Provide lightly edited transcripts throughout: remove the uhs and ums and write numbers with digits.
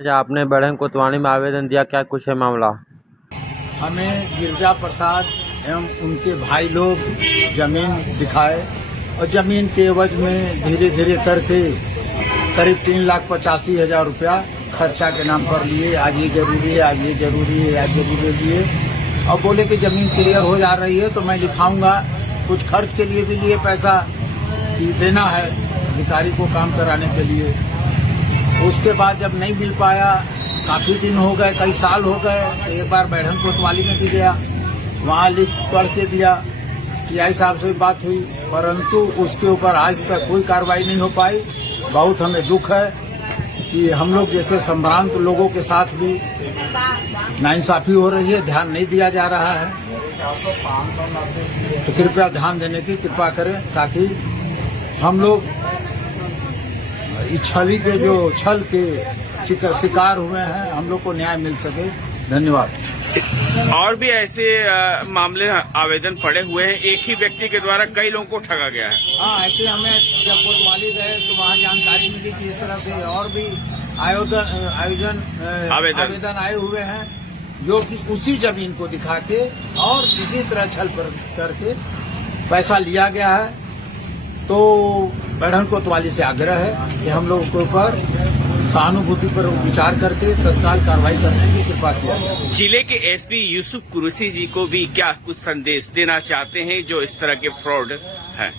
अच्छा, आपने बढ़न कोतवाली में आवेदन दिया, क्या कुछ है मामला? हमें गिरिजा प्रसाद एवं उनके भाई लोग जमीन दिखाए और जमीन के एवज में धीरे धीरे करके करीब 3,85,000 रुपया खर्चा के नाम पर लिए। आज ये जरूरी है, आज ये जरूरी है, आज जरूरी लिए और बोले कि जमीन क्लियर हो जा रही है तो मैं लिखाऊंगा। कुछ खर्च के लिए भी लिए पैसा कि देना है अधिकारी को काम कराने के लिए। उसके बाद जब नहीं मिल पाया, काफ़ी दिन हो गए, कई साल हो गए, तो एक बार बढ़न कोतवाली में भी गया, वहाँ लिख पढ़ के दिया कि आई साहब से बात हुई, परंतु उसके ऊपर आज तक कोई कार्रवाई नहीं हो पाई। बहुत हमें दुख है कि हम लोग जैसे संभ्रांत लोगों के साथ भी नाइंसाफी हो रही है, ध्यान नहीं दिया जा रहा है। तो कृपया ध्यान देने की कृपा करें ताकि हम लोग छली के जो छल के शिकार हुए हैं हम लोग को न्याय मिल सके। धन्यवाद। और भी ऐसे मामले आवेदन पड़े हुए हैं, एक ही व्यक्ति के द्वारा कई लोगों को ठगा गया है। हाँ, ऐसे हमें जब कोतवाली गए तो वहाँ जानकारी मिली कि इस तरह से और भी आवेदन आए हुए हैं जो कि उसी जमीन को दिखा के और इसी तरह छल करके पैसा लिया गया है। तो बढ़न कोतवाली से आग्रह है कि हम लोगों के ऊपर सहानुभूति पर विचार करके तत्काल कार्रवाई करने की कृपा किया जाए। जिले के एसपी यूसुफ कुरैशी जी को भी क्या कुछ संदेश देना चाहते हैं जो इस तरह के फ्रॉड है?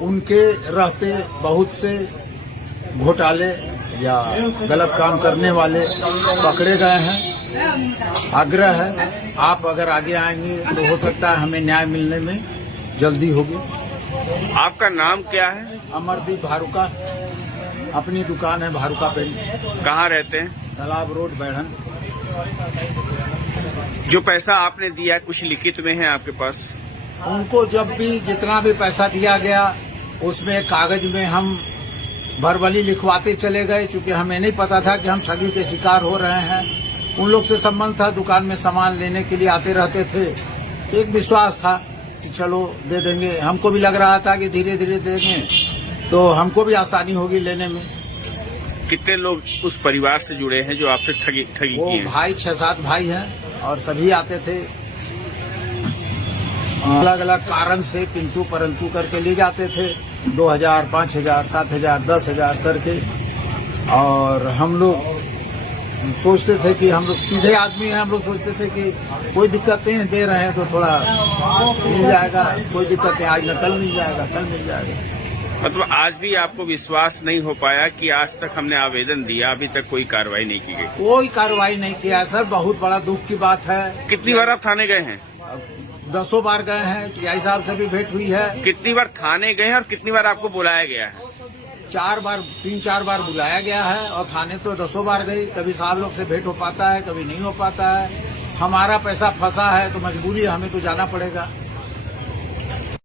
उनके रहते बहुत से घोटाले या गलत काम करने वाले पकड़े गए हैं। आग्रह है आप अगर आगे आएंगे तो हो सकता है हमें न्याय मिलने में जल्दी होगी। आपका नाम क्या है? अमरदीप भारुका, अपनी दुकान है भारुका पेंट। कहाँ रहते हैं? तालाब रोड, बढ़न। जो पैसा आपने दिया कुछ लिखित में है आपके पास? उनको जब भी जितना भी पैसा दिया गया उसमें कागज में हम भरबली लिखवाते चले गए, क्योंकि हमें नहीं पता था कि हम ठगी के शिकार हो रहे हैं। उन लोग से संबंध था, दुकान में सामान लेने के लिए आते रहते थे, एक विश्वास था कि चलो दे देंगे। हमको भी लग रहा था कि धीरे धीरे देंगे तो हमको भी आसानी होगी लेने में। कितने लोग उस परिवार से जुड़े हैं जो आपसे ठगी वो की है? भाई 6-7 भाई हैं और सभी आते थे अलग अलग कारण से, किंतु परंतु करके ले जाते थे 2,000, 5,000, 7,000, 10,000 करके। और हम लोग सोचते थे कि हम लोग सीधे आदमी हैं, हम लोग सोचते थे कि कोई दिक्कत नहीं, दे रहे हैं तो थोड़ा मिल जाएगा, कोई दिक्कत है आज न कल मिल जाएगा, कल मिल जाएगा। मतलब आज भी आपको विश्वास नहीं हो पाया कि आज तक हमने आवेदन दिया, अभी तक कोई कार्रवाई नहीं की गई? कोई कार्रवाई नहीं किया सर, बहुत बड़ा दुख की बात है। कितनी बार आप थाने गए हैं? 10 बार गए हैं, टीआई साहब से भी भेंट हुई है। कितनी बार थाने गए हैं और कितनी बार आपको बुलाया गया है? 3-4 बार बुलाया गया है और थाने तो 10 बार गई। कभी साहब लोग से भेंट हो पाता है, कभी नहीं हो पाता है। हमारा पैसा फंसा है तो मजबूरी हमें तो जाना पड़ेगा।